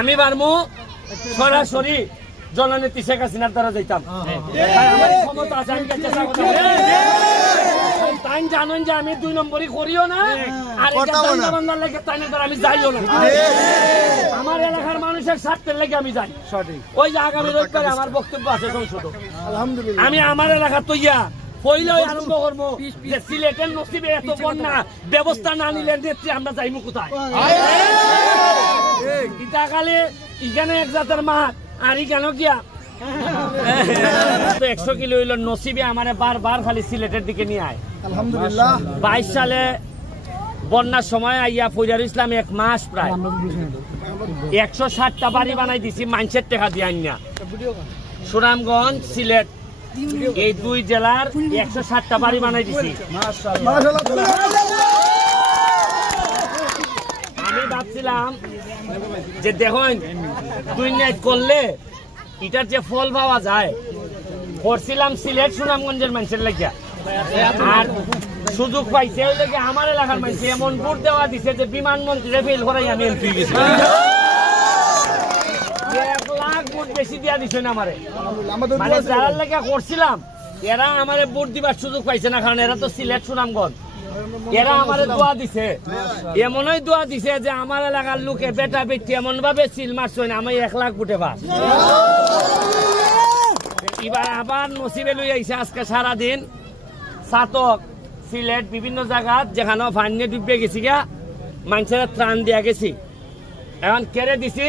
আমি পারমু সরাসরি জননেত্রী শেখ হাসিনার দ্বারা যাইতাম। আমার ক্ষমতা আছে, আমি চেষ্টা করতাম। তাই জানেন যে আমি 2 নম্বরই করিও না, আর আমি যাইও না। আমার এলাকার মানুষের স্বার্থের লেগে আমি যাই। ওই যে আগামী রোববারে আমার বক্তব্য আছে সংসদ। আমি আমার এলাকা তৈয়া পইলেই আরম্ভ করবো যে সিলেটের নসিবে এত বন্যা ব্যবস্থা না নিলে নেত্রী আমরা যাইমু কোথায়? ইটাকালে ইখানে এক জাতের মাঠ আর ইখানে গিয়া 100 কিলো হইল নসিবে আমার বারবার খালি সিলেটের দিকে নিয়ে আয়। আলহামদুলিল্লাহ 22 সালে বন্যার সময় আইয়া ফৈজার ইসলাম 1 মাস প্রায় 160টা বাড়ি বানাই দিছি মানুষের টাকা দিয়ে আইনা। সুনামগঞ্জ সিলেট এই 2 জেলার 160টা বাড়ি বানাই দিছি। আমি ভাবছিলাম যে দেখুন 2 নাইট করলে এটার যে ফল পাওয়া যায়, করছিলাম সিলেট সুনামগঞ্জের মানুষের লাগিয়া, আর সুযোগ পাইছে ওই লেগে আমার এলাকার মানুষ এমন ভোট দেওয়া দিছে যে বিমানমন্ত্রীরে ফেল করাই আমি এমপি গেছি। 1 লাখ ভোট বেশি দিয়া দিছেন আমারে, মানে যারা লেগে করছিলাম এরা আমারে ভোট দিবার সুযোগ পাইছে না, কারণ এরা তো সিলেট সুনামগঞ্জ। এরা আমারে দোয়া দিছে, এমনই দোয়া দিছে যে আমার এলাকার লোকে বেটা বেটি এমন ভাবে সিল মারছে না আমি 1 লাখ ভোটে পাস। এবার আবার নসিবে লই আইছে আজকে সারাদিন সাতক সিলেট বিভিন্ন জায়গা যেখানে পানি ডুবে গেছি গা মানুষের ত্রাণ দিয়া গেছি। এখন কেড়ে দিছি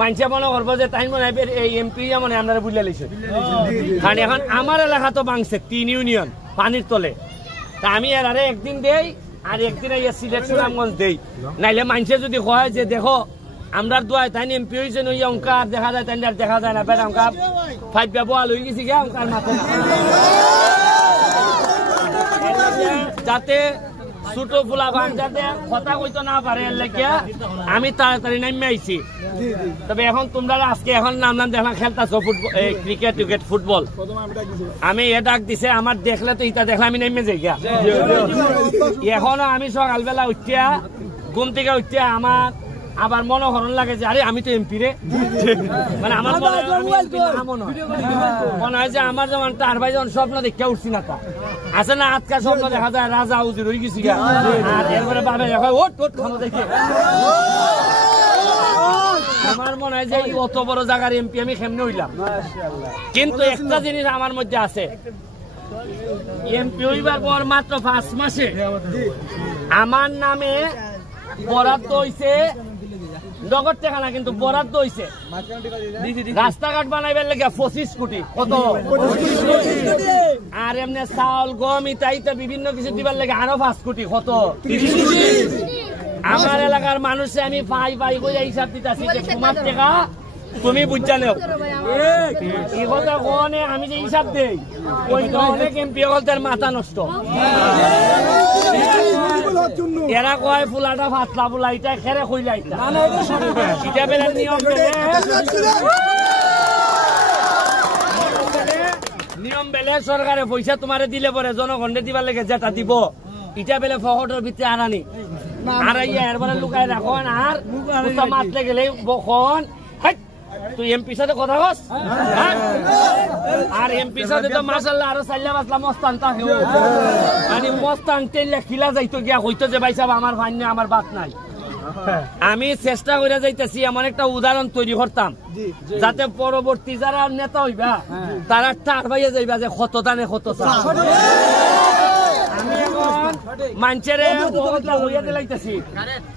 মানুষে মনে করবো যে তাই মনে হয় এই এমপি মনে আপনারা বুঝলে লিছে, কারণ এখন আমার এলাকা তো ভাঙছে 3 ইউনিয়ন পানির তলে। তা আমি এর আরে একদিন দেই আর একদিন সিলেট সুনামগঞ্জ দেই, নাইলে মানুষে যদি কয় যে দেখো আমরা দোয়াই তাই এমপি হয়েছে নই অঙ্কার দেখা যায়, তাই আর দেখা যায় না বেড়া অঙ্কা 5 ব্যবহার হয়ে গেছি গা অঙ্কার মাথা যাতে ছোট ফুলা ভাঙ যাতে কথা কইতো না পারে এর লেগিয়া আমি তাড়াতাড়ি নামে আইছি। তবে এখন তোমরা আজকে এখন নাম দেখলাম খেলতেছো ফুটবল, ক্রিকেট ফুটবল। আমি এ ডাক দিছে আমার দেখলে তো ইটা দেখলে আমি নেমে যাই গা। এখনো আমি সকালবেলা উঠিয়া ঘুম থেকে উঠিয়া আমার আবার মনে হরণ লাগে যে আরে আমি তো এমপি রে, মানে আমার মনে হয় যে আমার যেমন তার ভাই যখন স্বপ্ন দেখে উঠছি না তা আছে না, আজকাল স্বপ্ন দেখা যায় রাজা উজির হয়ে গেছি গা, আর এরপরে বাবা দেখা ওট ওট খানো দেখে আমার মনে হয় যে অত বড় জায়গার এমপি আমি কেমনে হইলাম। কিন্তু একটা জিনিস আমার মধ্যে আছে, এমপি হইবার পর মাত্র 5 মাসে আমার নামে বরাদ্দ হইছে নগদ টাকা না, কিন্তু বরাদ্দ হইছে রাস্তাঘাট বানাইবার লেগে 25 কোটি। কত? আর এমনি চাউল গম ইত্যাদি বিভিন্ন কিছু দিবার লেগে আরো 5 কোটি। কত? 30 কোটি। আমার এলাকার মানুষে আমি পাই করে হিসাব দিতেছি যে তোমার টাকা তুমি বুঝা নেও। এই কথা কোনে আমি যে হিসাব দেই ওই অনেক এমপি তার মাথা নষ্ট। এরা কয় ফুলাটা ফাতলা ফুলা এটা খেরে কইলা এটা বেলা নিয়ম বেলে সরকারে পয়সা তোমারে দিলে পরে জনগণে দিবার লেগে যেটা দিব এটা বেলে ফকটের ভিতরে আনানি আড়াইয়া এরপরে লুকাই রাখন আর মাতলে গেলে বখন তুই এমপির সাথে কথা কস, আর এমপির সাথে তো মাশাআল্লাহ আরো চাইলা বাসলা মস্তান তা মানে মস্তান তেলে খিলা যাইতো গিয়া হইতো যে ভাই সাহেব আমার ভাই না আমার বাত নাই। আমি চেষ্টা করে যাইতেছি এমন একটা উদাহরণ তৈরি করতাম যাতে পরবর্তী যারা নেতা হইবা তারা টার ভাইয়া যাইবা যে কত দানে কত আমি এখন মানুষের হইয়া দিলাইতেছি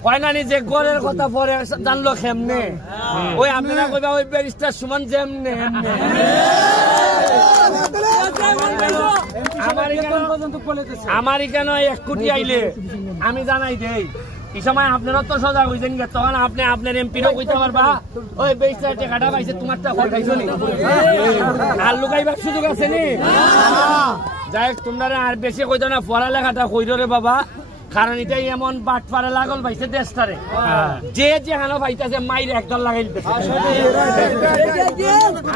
কয় নানি যে গড়ের কথা পরে জানলো কেমনে, ওই আপনারা কইবা ওই ব্যারিস্টার সুমন যেমনে আমার এখানে 1 কোটি আইলে আমি জানাই দেই। এই সময় আপনারা তো সজাগ হয়েছেন তখন আপনি আপনার এমপিরও কইতে পারবা ওই বেশটা টাকাটা পাইছে তোমারটা খাইছো নি, আর লুকাইবার সুযোগ আছে নি। যাই হোক তোমরা আর বেশি কইতো না, পড়ালেখাটা কইরো রে বাবা, কারণ এটাই এমন বাট পারে লাগল পাইছে দেশটারে যে যেখানে পাইতেছে মাইরে একদল লাগাই দিতেছে।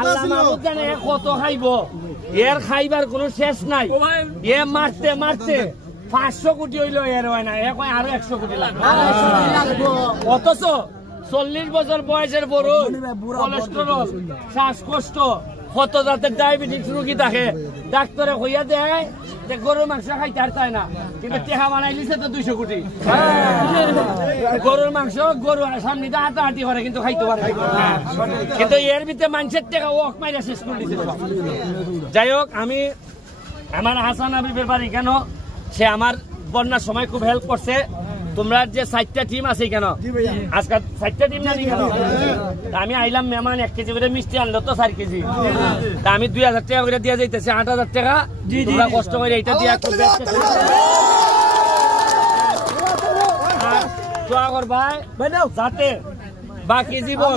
আল্লাহ মাহমুদ জানে কত খাইব, এর খাইবার কোনো শেষ নাই। এ মারতে মারতে 500 কোটি হইলো এর হয় না, আরো 100 কোটি লাগবে। অথচ 40 বছর বয়সের বড় কোলেস্টেরল, শ্বাসকষ্ট, কত জাতের ডায়াবেটিস রোগী থাকে, ডাক্তারে কইয়া দেয় যে গরুর মাংস খাইতে আর চায় না, কিন্তু টেহা বানাই লিছে তো 200 কোটি। গরুর মাংস গরু সামনে দিয়ে হাঁটাহাঁটি করে কিন্তু খাইতে পারে, কিন্তু এর ভিতরে মানুষের টেকা ওক মাইরা শেষ করে দিছে। যাই হোক, আমি আমার হাসান হাবিবের বাড়ি কেন, সে আমার বন্যার সময় খুব হেল্প করছে। তোমরা যে 4টা টিম আছে কেন, আজকে 4টা টিম জানি কেন, আমি আইলাম মেহমান 1 কেজি করে মিষ্টি আনলো তো 4 কেজি, তা আমি 2000 টাকা করে দিয়ে যাইতেছি, 8000 টাকা তোমরা কষ্ট করে এইটা দিয়া দোয়া করবাই যাতে বাকি জীবন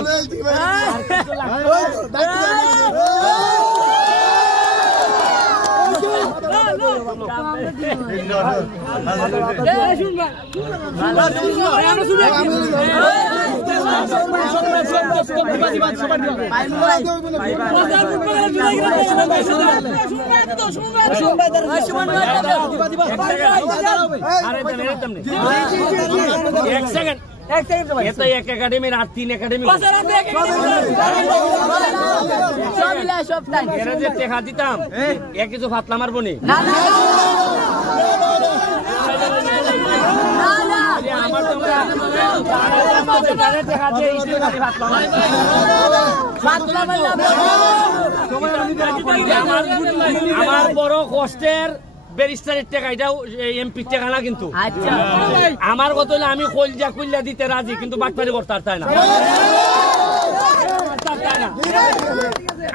এক একাডেমির আর 3 একাডেমি যে টেকা দিতাম এক কিছু ফাতলা মারবো নি আমার বড় কষ্টের ব্যারিস্টারের টাকা, এটাও এমপির টাকা না, কিন্তু আমার কথা হলে আমি কলজা কুল্লা দিতে রাজি, কিন্তু বাটপারি করতে আর না।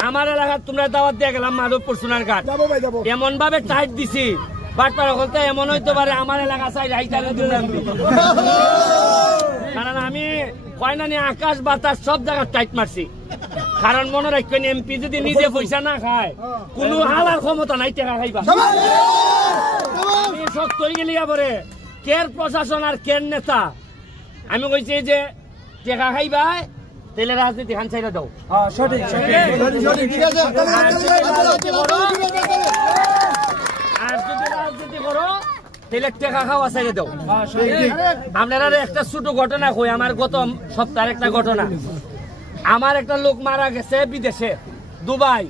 আমার এলাকার তোমরা দাওয়াত দিয়ে গেলাম মাধবপুর সোনারঘাট, এমন ভাবে টাইট দিছি বাটপাড়া করতে, এমন হইতে পারে আমার এলাকা চাই রাইটারে দিলাম, কারণ আমি কয়না নিয়ে আকাশ বাতাস সব জায়গায় টাইট মারছি। কারণ মনে রাখবেন, এমপি যদি নিজে পয়সা না খায়, কোন হালার ক্ষমতা নাই টাকা খাইবা। আমি শক্ত হয়ে গেলি পরে কের প্রশাসন আর কের নেতা, আমি কইছি যে টাকা খাইবা তাহলে রাজনীতি খান চাইলে দাও, আর যদি রাজনীতি করো তাহলে টাকা খাওয়া চাইলে দাও। আপনারা একটা ছোট ঘটনা কই, আমার গত সপ্তাহের একটা ঘটনা। আমার একটা লোক মারা গেছে বিদেশে, দুবাই,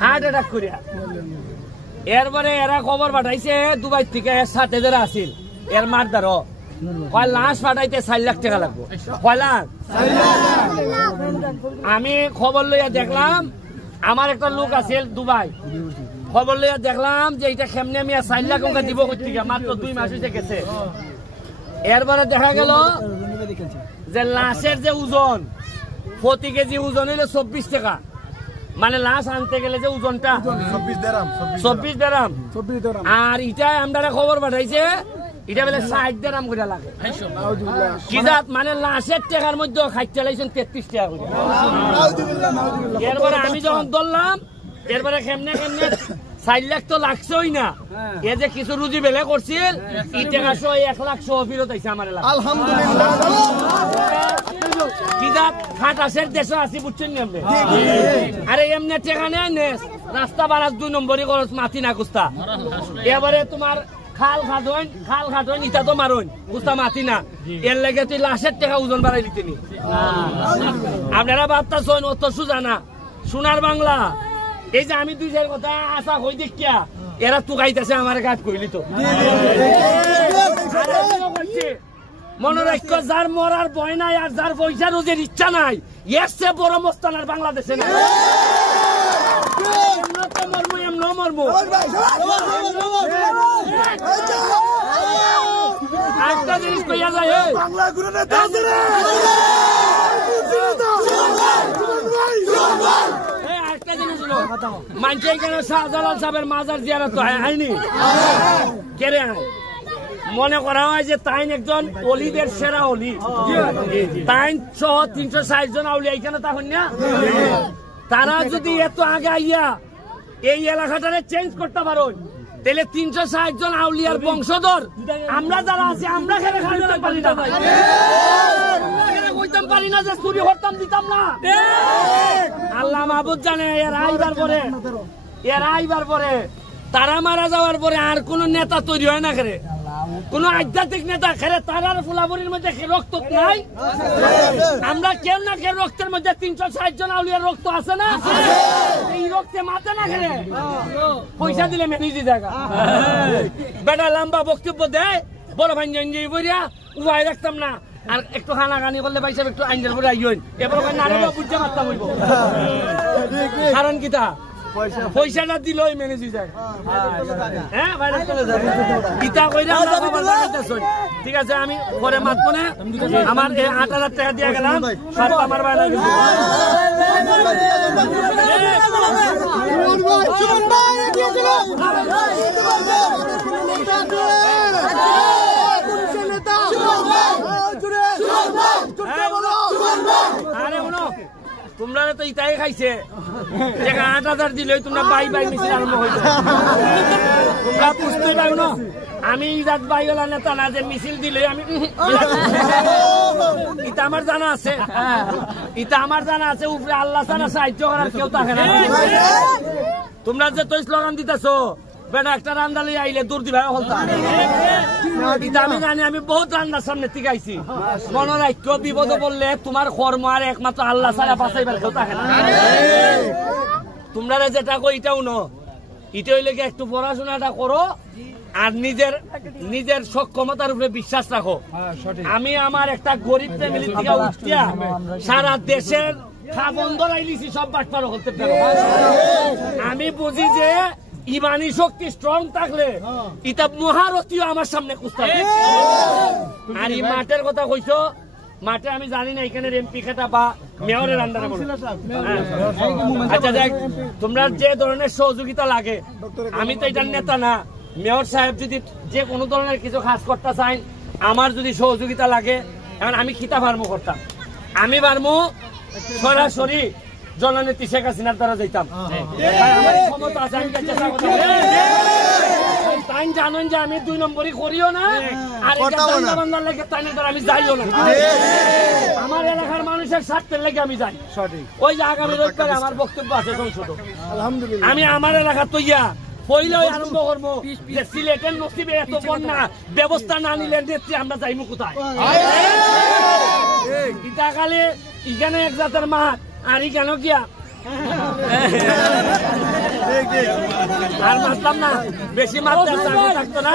হার্ট অ্যাটাক করিয়া। এরপরে এরা খবর পাঠাইছে দুবাই থেকে, এর সাথে যারা আসিল এর মারদারও কয় লাশ পাঠাইতে 4 লাখ টাকা লাগবে। কয় লাখ? আমি খবর লইয়া দেখলাম, আমার একটা লোক আছে দুবাই, খবর লইয়া দেখলাম যে এটা কেমনে আমি 4 লাখ টাকা দিব কোথেকে, মাত্র 2 মাস হইতে গেছে। এরপরে দেখা গেল যে লাশের যে ওজন, প্রতি কেজি ওজন হইলো 24 টাকা, মানে লাশ আনতে গেলে যে ওজনটা 24 দেরাম, আর এটা আমরা খবর পাঠাইছে এটা বলে 60 দেরাম করে লাগে। কি জাত, মানে লাশের টাকার মধ্যে খাইতে লাইছেন 33 টাকা করে। এরপরে আমি যখন ধরলাম, এরপরে কেমনে কেমনে 4 লাখ তো লাগছেই না, এ যে কিছু রুজি বেলে করছিল, এই টাকা 1 লাখ ফিরত আইছে আমার এলাকা, আলহামদুলিল্লাহ। কি জাত খাটাসের দেশে আছি, বুঝছেন না? আরে এমনি টাকা নেই, রাস্তা বাড়ার 2 নম্বরই খরচ, মাটি না কুস্তা। এবারে তোমার খাল খাটন ইটা তো মারুন কুস্তা মাতি না, এর লেগে তুই লাশের টাকা ওজন বাড়াই দিতে নি। আপনারা ভাবতেছেন অত সোজা না, সোনার বাংলা। এই যে আমি 2 কথা আশা হই দেখিয়া এরা টুকাইতেছে আমার গাছ কইলি তো। মনে রাখো, যার মরার ভয় নাই আর যার পয়সা রোজের ইচ্ছা নাই, এর চেয়ে বড় মস্তান আর বাংলাদেশে না। একটা জিনিস কইয়া যায়, একটা জিনিস হলো মানুষের কেন শাহজালাল সাহেবের মাজার জিয়ারত হয়নি, কেড়ে আয় মনে করা হয় যে তাই একজন অলিদের সেরা অলি, তাই সহ 360 জন আউলি এইখানে তখন না। তারা যদি এত আগে আইয়া এই এলাকাটারে চেঞ্জ করতে পারো, তাহলে 360 জন আউলিয়ার বংশধর আমরা যারা আছি, আমরা খেলে খাইতে পারি না, কইতাম পারি না যে চুরি করতাম দিতাম না। আল্লাহ মাহবুব জানে, এর আইবার পরে তারা মারা যাওয়ার পরে আর কোন নেতা তৈরি হয় না করে। কোন আধ্যাত্মিক নেতা খেলে তারার ফুলাবরির মধ্যে রক্ত নাই? আমরা কেউ না কেউ রক্তের মধ্যে 360 জন আউলিয়ার রক্ত আছে না? এই রক্তে মাথা না খেলে পয়সা দিলে মেনেজি জায়গা বেটা লম্বা বক্তব্য দেয় বড় ভাই বইয়া উপায় রাখতাম না আর একটু খানা গানি করলে ভাই সাহেব একটু আইনের পরে আইন এবার নারে বুঝতে পারতাম হইব কারণ কিতা পয়সাটা দিল মেনেজি যায় হ্যাঁ গীতা কইরা ঠিক আছে আমি পরে মাতবো না আমার 8,000 টাকা দিয়ে গেলাম সাত আমার বাইরে আরে শোনো তোমরা তো ইটাই খাইছে 8,000 দিলে তোমরা বাই বাই মিছিল আরম্ভ হয়েছে তোমরা বুঝতে পারো না আমি ইজাত বাইওয়ালা নেতা না যে মিছিল দিলে আমি এটা আমার জানা আছে উপরে আল্লাহ ছাড়া সাহায্য করার কেউ থাকে না তোমরা যে তো স্লোগান দিতেছো বেটা একটা রান্দালি আইলে দূর দিবে আমি জানি আমি বহুত রান্নার সামনে থেকে আইছি মনে রাখো বিপদে বললে তোমার কর্ম আর একমাত্র আল্লাহ ছাড়া বাঁচাইবার কেউ থাকে না তোমরা যেটা কো এটাও ন এটা হইলে কি একটু পড়াশোনাটা করো আর নিজের সক্ষমতার উপরে বিশ্বাস রাখো আমি আমার একটা গরিব ফ্যামিলি থেকে উঠিয়া সারা দেশের খাবন্ধ রাইলিছি সব বাটপার করতে পারো আমি বুঝি যে ইমানি শক্তি স্ট্রং থাকলে এটা মহারথীও আমার সামনে কুস্তা আর এই মাঠের কথা কইছো মাঠে আমি জানি না এখানে এমপি খেটা বা মেয়রের আন্ডারে আচ্ছা দেখ তোমরা যে ধরনের সহযোগিতা লাগে আমি তো এটার নেতা না মেয়র সাহেব যদি যে কোনো ধরনের কিছু কাজ করতে চাই আমার যদি সহযোগিতা লাগে এখন আমি খিতা ফার্মো করতাম আমি ফার্মো সরাসরি জননেত্রী শেখ হাসিনার দ্বারা যাইতাম আমার ক্ষমতা আছে আমি তাই জানেন যে আমি 2 নম্বরই করিও না আর বান্ধার লেগে তাই আমি যাইও না আমার এলাকার মানুষের স্বার্থের লেগে আমি যাই ওই যে আগামী রবিবারে আমার বক্তব্য আছে সংসদে আলহামদুলিল্লাহ আমি আমার এলাকা তৈয়া পইলেও আরম্ভ করবো যে সিলেটের নসিবে এত বন্যা ব্যবস্থা না নিলে নেত্রী আমরা যাইমু কোথায় ইটাকালে এখানে এক জাতের মাঠ আর কেন গিয়া আর মারতাম না বেশি মারতে থাকতো না